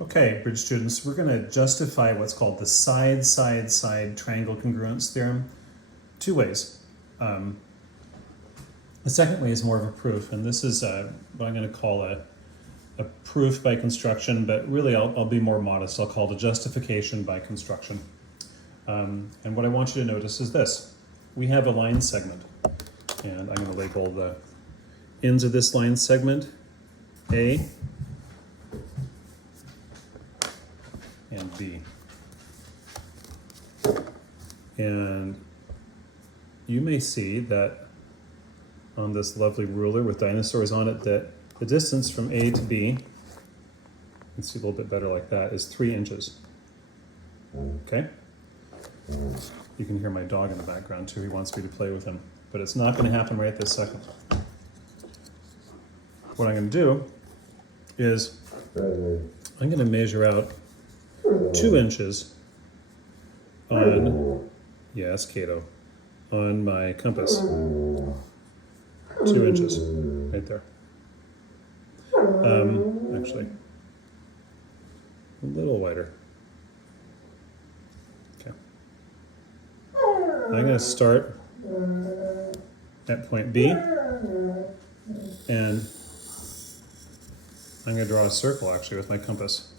Okay, bridge students, we're going to justify what's called the side-side-side triangle congruence theorem two ways. The second way is more of a proof, and this is what I'm going to call a proof by construction, but really I'll be more modest. I'll call it a justification by construction. And what I want you to notice is this. We have a line segment, and I'm going to label the ends of this line segment A and B. And you may see that on this lovely ruler with dinosaurs on it that the distance from A to B, you can see a little bit better like that, is 3 inches. Okay? You can hear my dog in the background too. He wants me to play with him, but it's not going to happen right this second. What I'm going to do is I'm going to measure out 2 inches on, yes, Cato, on my compass. 2 inches, right there. Actually, a little wider. Okay. I'm going to start at point B, and I'm going to draw a circle actually with my compass.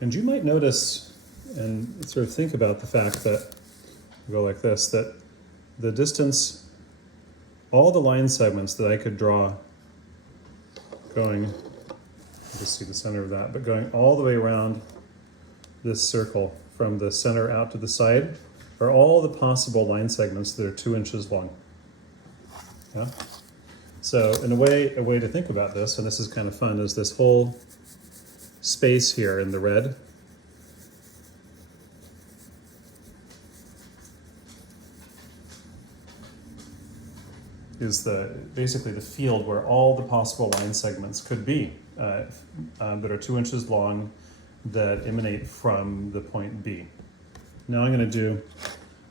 And you might notice and sort of think about the fact that, go like this, that the distance, all the line segments that I could draw going, just see the center of that, but going all the way around this circle from the center out to the side are all the possible line segments that are 2 inches long. Yeah? So in a way to think about this, and this is kind of fun, is this whole space here in the red is basically the field where all the possible line segments could be that are 2 inches long that emanate from the point B. Now I'm going to do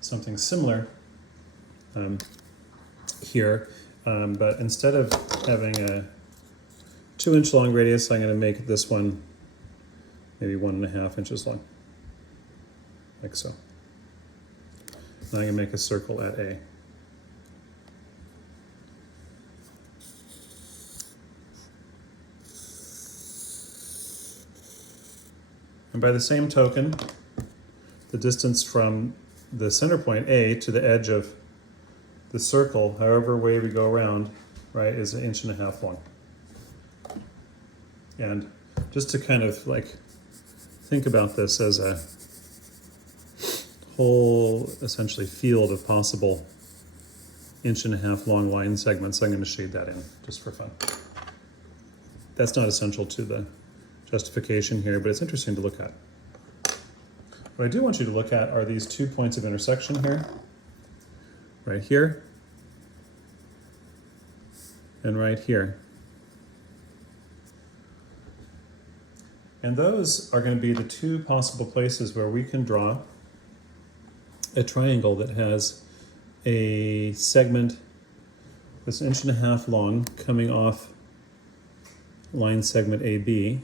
something similar here, but instead of having a 2 inch long radius, I'm going to make this one maybe 1.5 inches long, like so. Now I'm going to make a circle at A. And by the same token, the distance from the center point A to the edge of the circle, however way we go around, right, is 1.5 inches long. And just to kind of like think about this as a whole, essentially, field of possible 1.5 inch long line segments, I'm going to shade that in just for fun. That's not essential to the justification here, but it's interesting to look at. What I do want you to look at are these 2 points of intersection here, right here, and right here. And those are going to be the 2 possible places where we can draw a triangle that has a segment that's 1.5 inches long coming off line segment AB,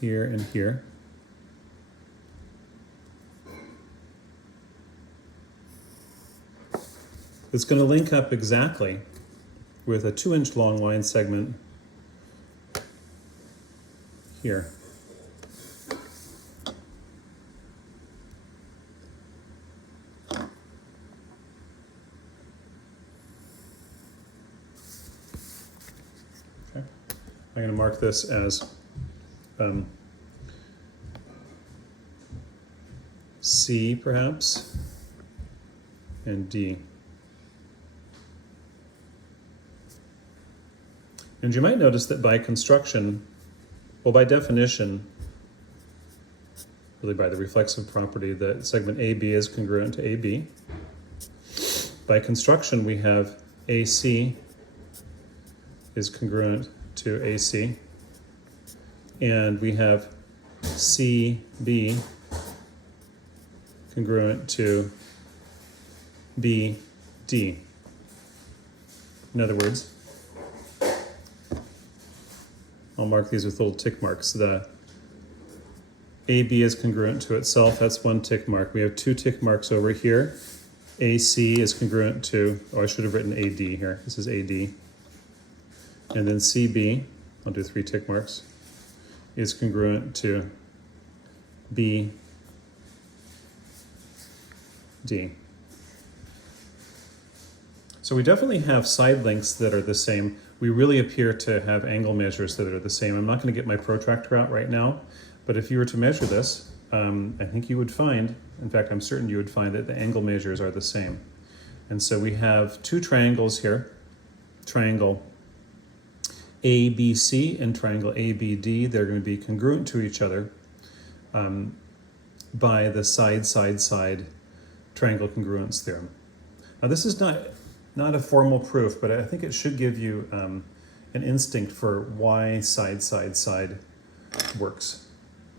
here and here. It's going to link up exactly with a 2 inch long line segment here. Okay. I'm going to mark this as C perhaps, and D. And you might notice that by construction, well, by definition, really by the reflexive property, that segment AB is congruent to AB. By construction, we have AC is congruent to AC, and we have CB congruent to BD. In other words, I'll mark these with little tick marks. The AB is congruent to itself, that's one tick mark. We have two tick marks over here. AC is congruent to, oh, I should have written AD here. This is AD. And then CB, I'll do 3 tick marks, is congruent to BD. So we definitely have side lengths that are the same. We really appear to have angle measures that are the same. I'm not going to get my protractor out right now, but if you were to measure this, I think you would find, in fact, I'm certain you would find that the angle measures are the same. And so we have 2 triangles here, triangle ABC and triangle ABD. They're going to be congruent to each other by the side triangle congruence theorem. Now this is not a formal proof, but I think it should give you an instinct for why side works.